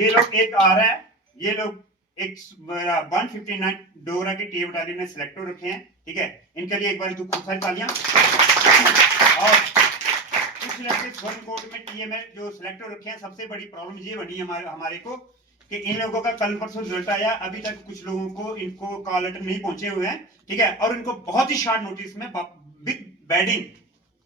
ये लोग एक आ रहा है, ये लोग एक 159 डोगरा के टीए बटालियन में सिलेक्ट हो रखे हैं, ठीक है। इनके लिए एक बार तो खूब सारी तालियां। और कुछ लड़के फरीदकोट में टीए में जो सिलेक्ट हो रखे हैं, सबसे बड़ी प्रॉब्लम ये बनी हमारे को कि इन लोगों का कल परसों रिजल्ट आया, अभी तक कुछ लोगों को इनको कॉल लेटर नहीं पहुंचे हुए हैं, ठीक है। और इनको बहुत ही शॉर्ट नोटिस में बिग बैडिंग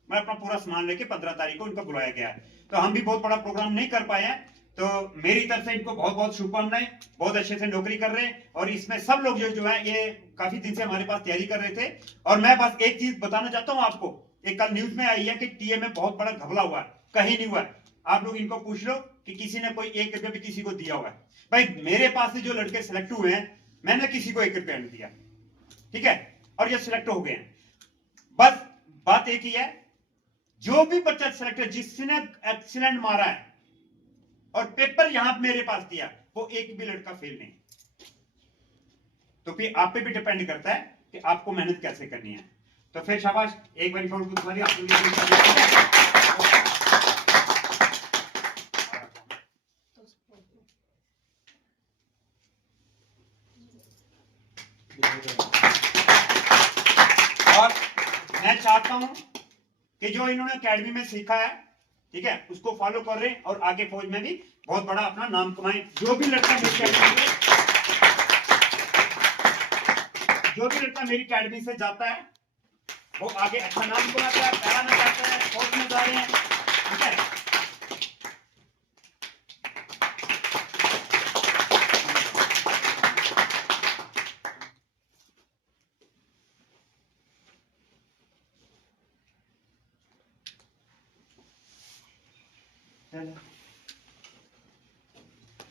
मैं अपना पूरा सामान लेके 15 तारीख को इनको बुलाया गया है। तो हम भी बहुत बड़ा प्रोग्राम नहीं कर पाए हैं, तो मेरी तरफ से इनको बहुत बहुत शुभकामनाएं। बहुत अच्छे से नौकरी कर रहे हैं, और इसमें सब लोग जो है ये काफी दिन से हमारे पास तैयारी कर रहे थे। और मैं बस एक चीज बताना चाहता हूँ आपको, एक कल न्यूज में आई है कि टीए में बहुत बड़ा घपला हुआ है, कहीं नहीं हुआ है। आप लोग इनको पूछ लो कि किसी ने कोई 1 रुपया भी किसी को दिया हुआ है। भाई मेरे पास से जो लड़के सिलेक्ट हुए हैं, मैंने किसी को 1 रुपया नहीं दिया, ठीक है। और ये सिलेक्ट हो गए हैं। बस बात एक ही है, जो भी बच्चा सिलेक्ट है, जिसने एक्सीलेंट मारा है और पेपर यहां मेरे पास दिया, वो एक भी लड़का फेल नहीं। तो फिर आप पे भी डिपेंड करता है कि आपको मेहनत कैसे करनी है। तो फिर शाबाश, एक बार तुम्हारी और मैं चाहता हूं कि जो इन्होंने एकेडमी में सीखा है, ठीक है, उसको फॉलो कर रहे हैं और आगे फौज में भी बहुत बड़ा अपना नाम कमाएं। जो भी लड़का मेरी एकेडमी से जाता है, वो आगे अच्छा नाम कमाता है, पैरा में जाता है, फौज में जा रहे हैं, ठीक है।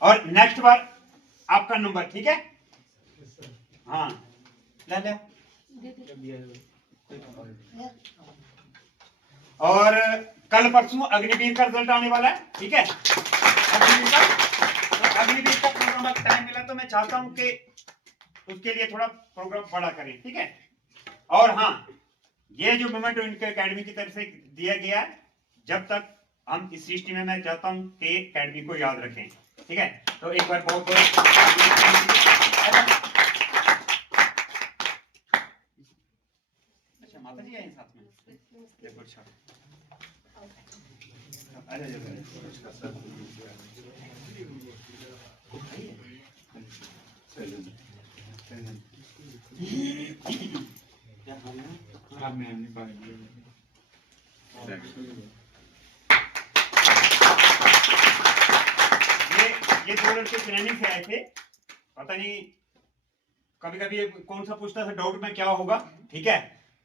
और नेक्स्ट बार आपका नंबर, ठीक है। हाँ ले ले। और कल परसों अग्निवीर का रिजल्ट आने वाला है, ठीक है। अग्निवीर का प्रोग्राम टाइम मिला तो मैं चाहता हूं कि उसके लिए थोड़ा प्रोग्राम बड़ा करें, ठीक है। और हाँ, ये जो मोमेंट उनके एकेडमी की तरफ से दिया गया है, जब तक हम इस सृष्टि में, मैं चाहता हूं कि एकेडमी को याद रखें, ठीक है। तो एक बार बहुत बहुत अच्छा, माता जी आए साथ में, देखो अच्छा ये दो लड़के ट्रेनिंग से आए थे, पता नहीं कभी कभी कौन सा पूछता था डाउट में क्या होगा, ठीक है।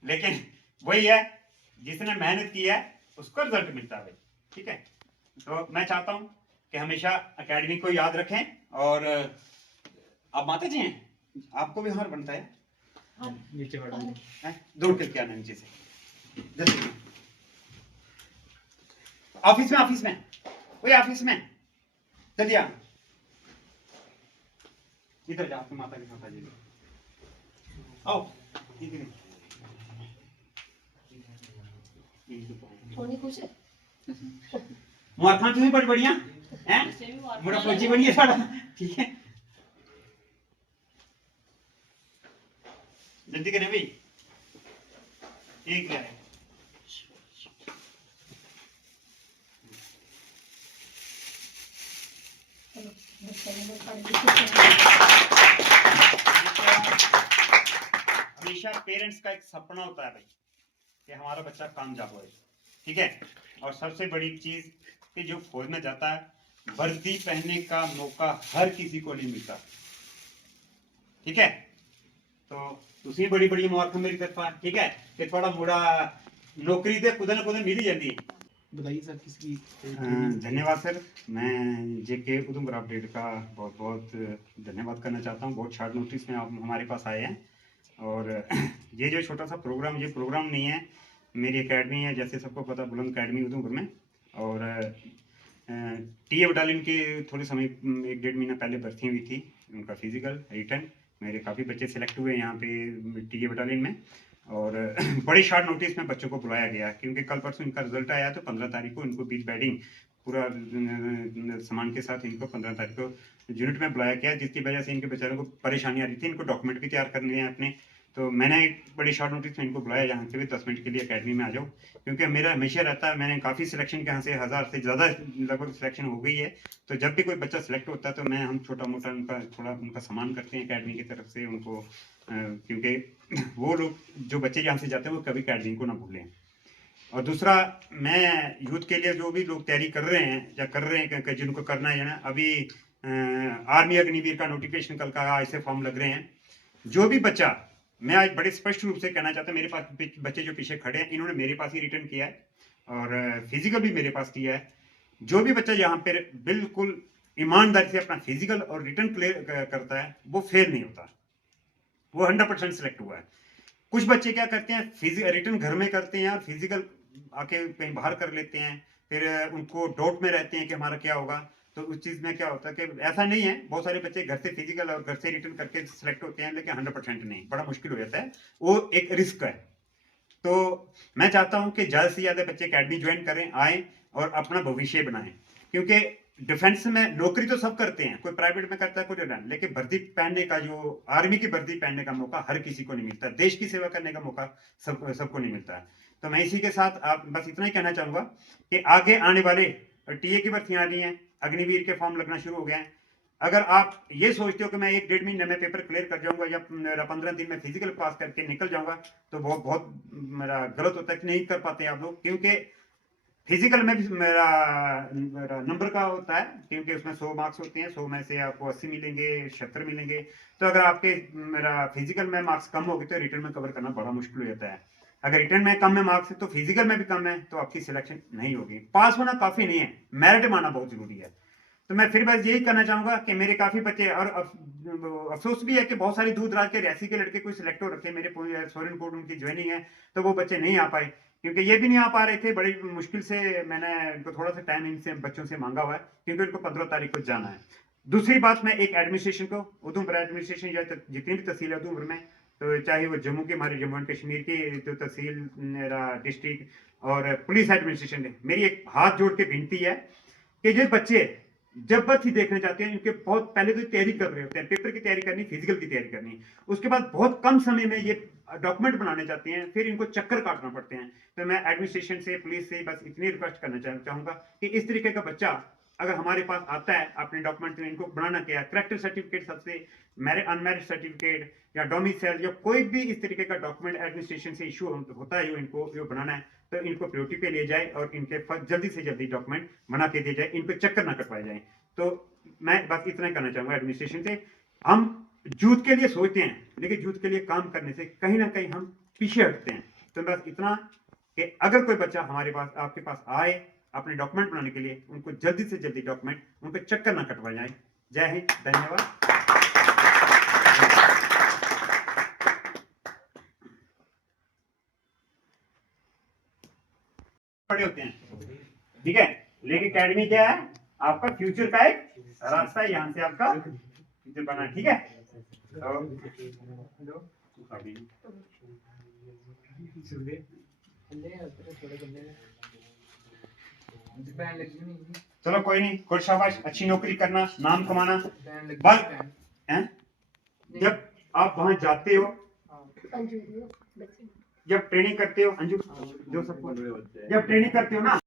लेकिन वही है, जिसने मेहनत की है उसको रिजल्ट मिलता है, ठीक है। तो मैं चाहता हूं कि हमेशा एकेडमी को याद रखें। और आप माता जी हैं, आपको भी हार बनता है, नीचे दौड़ करके आना नीचे से, ऑफिस में वही ऑफिस में चलिए, इधर जाओ, आपकी माता की माता जी आओ इधर। मुबारक तुम्हें बड़ी बढ़िया हैं, बड़ा फौजी बनी है साड़ा, ठीक है। जल्दी करें भाई, एक है हमेशा पेरेंट्स का एक सपना होता है भाई कि हमारा बच्चा कामयाब हो, ठीक है। और सबसे बड़ी चीज कि जो फौज में जाता है, वर्दी पहनने का मौका हर किसी को नहीं मिलता, ठीक है। तो उसी बड़ी बड़ी मुबारक मेरी तरफ, ठीक है, कि थोड़ा मोड़ा नौकरी दे खुद न खुद मिल ही जाती। बताइए सर किसकी। धन्यवाद सर, मैं जेके उधमपुर अपडेट का बहुत बहुत धन्यवाद करना चाहता हूँ। बहुत शॉर्ट नोटिस में आप हमारे पास आए हैं, और ये जो छोटा सा प्रोग्राम, ये प्रोग्राम नहीं है, मेरी एकेडमी है, जैसे सबको पता, बुलंद एकेडमी उधमपुर में। और टीए बटालियन की थोड़े समय 1-1.5 महीना पहले भर्ती हुई थी, उनका फिजिकल रिटर्न, मेरे काफ़ी बच्चे सिलेक्ट हुए यहाँ पे टीए बटालियन में। और बड़ी शॉर्ट नोटिस में बच्चों को बुलाया गया, क्योंकि कल परसों इनका रिजल्ट आया, तो 15 तारीख को इनको बीच बैटिंग पूरा सामान के साथ इनको 15 तारीख को यूनिट में बुलाया गया, जिसकी वजह से इनके बेचारों को परेशानी आ रही थी। इनको डॉक्यूमेंट भी तैयार करने हैं अपने, तो मैंने एक बड़ी शॉर्ट नोटिस में इनको बुलाया, यहाँ से भी 10 मिनट के लिए अकेडमी में आ जाओ, क्योंकि मेरा हमेशा रहता है, मैंने काफ़ी सिलेक्शन के यहाँ से 1000 से ज़्यादा लगभग सिलेक्शन हो गई है। तो जब भी कोई बच्चा सिलेक्ट होता है तो हम छोटा मोटा उनका थोड़ा उनका सामान करते हैं अकेडमी की तरफ से उनको, क्योंकि वो लोग जो बच्चे यहाँ से जाते हैं वो कभी अकेडमी को ना भूलें। और दूसरा, मैं यूथ के लिए जो भी लोग तैयारी कर रहे हैं या कर रहे हैं, जिनको करना है ना, अभी आर्मी अग्निवीर का नोटिफिकेशन कल का ऐसे फॉर्म लग रहे हैं। जो भी बच्चा, मैं आज बड़े स्पष्ट रूप से कहना चाहता हूँ, मेरे पास बच्चे जो पीछे खड़े हैं इन्होंने मेरे पास ही रिटर्न किया है और फिजिकल भी मेरे पास किया है। जो भी बच्चा यहाँ पर बिल्कुल ईमानदारी से अपना फिजिकल और रिटर्न क्लियर करता है वो फेल नहीं होता, वो 100% सिलेक्ट हुआ है। कुछ बच्चे क्या करते हैं, फिजिकल रिटर्न घर में करते हैं और फिजिकल आके कहीं बाहर कर लेते हैं, फिर उनको डाउट में रहते हैं कि हमारा क्या होगा। तो उस चीज़ में क्या होता है कि ऐसा नहीं है, बहुत सारे बच्चे घर से फिजिकल और घर से रिटर्न करके सिलेक्ट होते हैं, लेकिन 100% नहीं, बड़ा मुश्किल हो जाता है, वो एक रिस्क है। तो मैं चाहता हूं कि ज़्यादा से ज़्यादा बच्चे अकेडमी ज्वाइन करें, आए और अपना भविष्य बनाएं, क्योंकि डिफेंस में नौकरी तो सब करते हैं, कोई प्राइवेट में करता है कोई नहीं, लेकिन वर्दी पहनने का, जो आर्मी की वर्दी पहनने का मौका हर किसी को नहीं मिलता, देश की सेवा करने का मौका सबको नहीं मिलता है। तो मैं इसी के साथ आप बस इतना ही कहना चाहूंगा कि आगे आने वाले टीए की भर्तियां आ रही हैं, अग्निवीर के फॉर्म लगना शुरू हो गए हैं। अगर आप ये सोचते हो कि मैं 1-1.5 महीने में पेपर क्लियर कर जाऊंगा या 15 दिन में फिजिकल पास करके निकल जाऊंगा, तो बहुत मेरा गलत होता है कि नहीं कर पाते आप लोग, क्योंकि फिजिकल में भी मेरा नंबर का होता है, क्योंकि उसमें 100 मार्क्स होते हैं, 100 में से आपको 80 मिलेंगे, 76 मिलेंगे। तो अगर आपके मेरा फिजिकल में मार्क्स कम हो गए तो रिटर्न में कवर करना बड़ा मुश्किल हो जाता है। अगर रिटर्न में कम है मार्क्स तो फिजिकल में भी कम है, तो आपकी सिलेक्शन नहीं होगी। पास होना काफी नहीं है, मेरिट माना बहुत जरूरी है। तो मैं फिर बस यही करना चाहूंगा कि मेरे काफी बच्चे, और अफसोस भी है कि बहुत सारी दूर दराज के रियासी के लड़के कोई सिलेक्ट हो रखे, मेरे सोरेनकोट उनकी ज्वाइनिंग है, तो वो बच्चे नहीं आ पाए, क्योंकि ये भी नहीं आ पा रहे थे, बड़ी मुश्किल से मैंने इनको थोड़ा सा टाइम इनसे बच्चों से मांगा हुआ है, क्योंकि उनको 15 तारीख को जाना है। दूसरी बात, मैं एक एडमिनिस्ट्रेशन को, उधमपुर एडमिनिस्ट्रेशन या जितनी भी तहसील है उधमपुर में, तो चाहे वो जम्मू की, हमारे जम्मू एंड कश्मीर की जो तहसील, मेरा डिस्ट्रिक्ट और पुलिस एडमिनिस्ट्रेशन है, मेरी एक हाथ जोड़ के विनती है कि जो बच्चे जब भर्ती देखने जाते हैं, इनके बहुत पहले तो तैयारी कर रहे होते हैं, पेपर की तैयारी करनी, फिजिकल की तैयारी करनी, उसके बाद बहुत कम समय में ये डॉक्यूमेंट बनाने जाते हैं, फिर इनको चक्कर काटना पड़ते हैं। तो मैं एडमिनिस्ट्रेशन से, पुलिस से बस इतनी रिक्वेस्ट करना चाहूंगा कि इस तरीके का बच्चा अगर हमारे पास आता है, अपने डॉक्यूमेंट में इनको बनाना क्या है, करेक्टर सर्टिफिकेट सबसे, मेरे अनमेरिड सर्टिफिकेट या डोमिसाइल या कोई भी इस तरीके का डॉक्यूमेंट एडमिनिस्ट्रेशन से इशू होता है, इनको जो बनाना है, तो इनको प्रायोरिटी पे लिए जाए और इनके जल्दी से जल्दी डॉक्यूमेंट बना के दिए जाए, इन पे चक्कर ना कटवाए जाए। तो मैं बस इतना करना चाहूंगा एडमिनिस्ट्रेशन से। हम यूथ के लिए सोचते हैं, लेकिन यूथ के लिए काम करने से कहीं ना कहीं हम पीछे हटते हैं। तो बस इतना कि अगर कोई बच्चा हमारे पास, आपके पास आए अपने डॉक्यूमेंट बनाने के लिए, उनको जल्दी से जल्दी डॉक्यूमेंट, उन पर चक्कर ना कटवाए जाए। जय हिंद, धन्यवाद। पड़े होते हैं, ठीक है, लेकिन अकेडमी क्या है, आपका फ्यूचर का एक रास्ता है, यहाँ से आपका फ्यूचर बना, ठीक है। चलो कोई नहीं, खुद शाबाश, अच्छी नौकरी करना, नाम कमाना, बस हैं। जब आप वहां जाते हो, जब ट्रेनिंग करते हो, अंजू जो सबको, जब ट्रेनिंग करते हो ना,